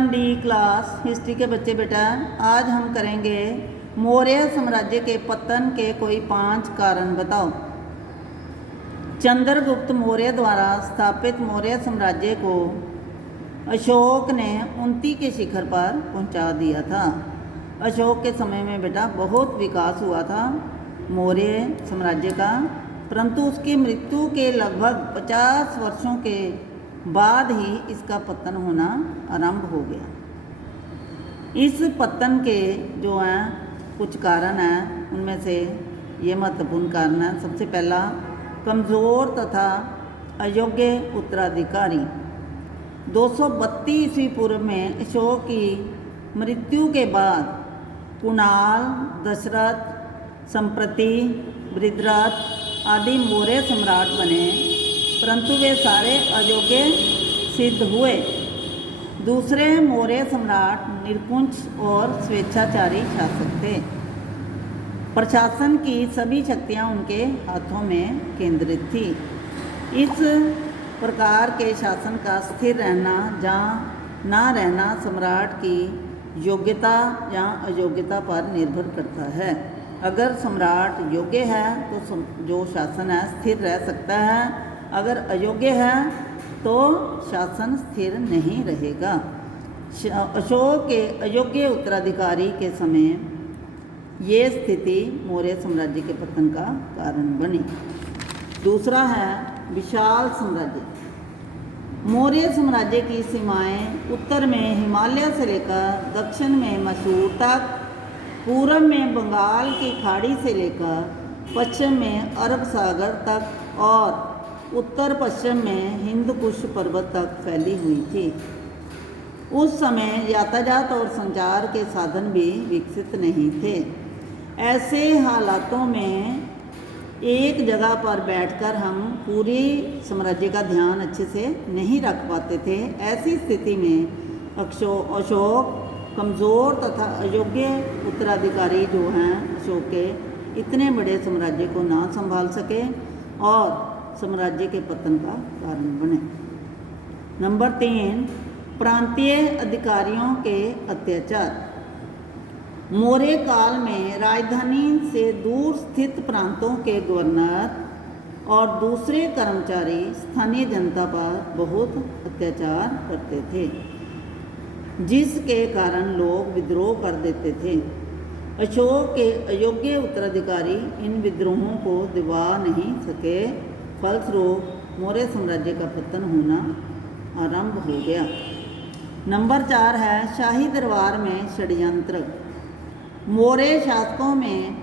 7D class history के बच्चे बेटा, आज हम करेंगे मौर्य साम्राज्य के पतन के कोई 5 कारण बताओ। चंद्रगुप्त मौर्य द्वारा स्थापित मौर्य साम्राज्य को अशोक ने उन्नति के शिखर पर पहुंचा दिया था। अशोक के समय में बेटा बहुत विकास हुआ था मौर्य साम्राज्य का, परंतु उसकी मृत्यु के लगभग 50 वर्षों के बाद ही इसका पतन होना आरंभ हो गया। इस पतन के जो हैं कुछ कारण हैं, उनमें से ये महत्वपूर्ण कारण है। सबसे पहला, कमज़ोर तथा अयोग्य उत्तराधिकारी। 232 ईस्वी पूर्व में अशोक की मृत्यु के बाद कुणाल, दशरथ, संप्रति, वृद्धरथ आदि मौर्य सम्राट बने, परंतु वे सारे अयोग्य सिद्ध हुए। दूसरे मौर्य सम्राट निरंकुश और स्वेच्छाचारी शासक थे। प्रशासन की सभी शक्तियां उनके हाथों में केंद्रित थी। इस प्रकार के शासन का स्थिर रहना या ना रहना सम्राट की योग्यता या अयोग्यता पर निर्भर करता है। अगर सम्राट योग्य है तो जो शासन है स्थिर रह सकता है, अगर अयोग्य है तो शासन स्थिर नहीं रहेगा। अशोक के अयोग्य उत्तराधिकारी के समय ये स्थिति मौर्य साम्राज्य के पतन का कारण बनी। दूसरा है विशाल साम्राज्य। मौर्य साम्राज्य की सीमाएं उत्तर में हिमालय से लेकर दक्षिण में मैसूर तक, पूर्व में बंगाल की खाड़ी से लेकर पश्चिम में अरब सागर तक और उत्तर पश्चिम में हिंद कुश पर्वत तक फैली हुई थी। उस समय यातायात और संचार के साधन भी विकसित नहीं थे। ऐसे हालातों में एक जगह पर बैठकर हम पूरी साम्राज्य का ध्यान अच्छे से नहीं रख पाते थे। ऐसी स्थिति में अशोक कमज़ोर तथा अयोग्य उत्तराधिकारी जो हैं अशोक के, इतने बड़े साम्राज्य को ना संभाल सके और साम्राज्य के पतन का कारण बने। नंबर 3, प्रांतीय अधिकारियों के अत्याचार। मौर्य काल में राजधानी से दूर स्थित प्रांतों के गवर्नर और दूसरे कर्मचारी स्थानीय जनता पर बहुत अत्याचार करते थे, जिसके कारण लोग विद्रोह कर देते थे। अशोक के अयोग्य उत्तराधिकारी इन विद्रोहों को दबा नहीं सके, फलस्वरूप मौर्य साम्राज्य का पतन होना आरंभ हो गया। नंबर 4 है शाही दरबार में षड्यंत्र। मौर्य शासकों में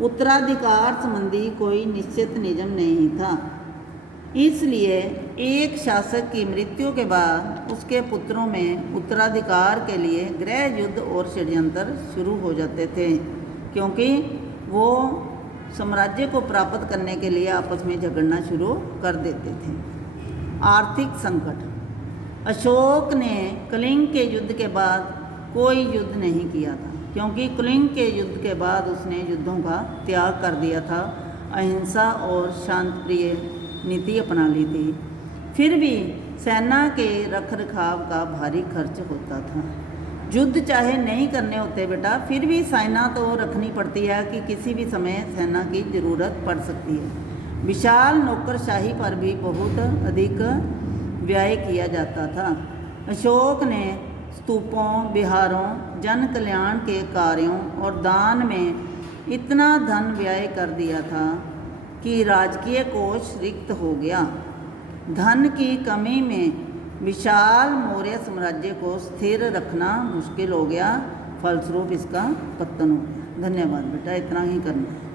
उत्तराधिकार संबंधी कोई निश्चित नियम नहीं था, इसलिए एक शासक की मृत्यु के बाद उसके पुत्रों में उत्तराधिकार के लिए गृह युद्ध और षड्यंत्र शुरू हो जाते थे, क्योंकि वो साम्राज्य को प्राप्त करने के लिए आपस में झगड़ना शुरू कर देते थे। आर्थिक संकट। अशोक ने कलिंग के युद्ध के बाद कोई युद्ध नहीं किया था, क्योंकि कलिंग के युद्ध के बाद उसने युद्धों का त्याग कर दिया था, अहिंसा और शांतिप्रिय नीति अपना ली थी। फिर भी सेना के रखरखाव का भारी खर्च होता था। युद्ध चाहे नहीं करने होते बेटा, फिर भी सेना तो रखनी पड़ती है कि किसी भी समय सेना की ज़रूरत पड़ सकती है। विशाल नौकरशाही पर भी बहुत अधिक व्यय किया जाता था। अशोक ने स्तूपों, विहारों, जन कल्याण के कार्यों और दान में इतना धन व्यय कर दिया था कि राजकीय कोष रिक्त हो गया। धन की कमी में विशाल मौर्य साम्राज्य को स्थिर रखना मुश्किल हो गया, फलस्वरूप इसका पतन हो गया। धन्यवाद बेटा, इतना ही करना है।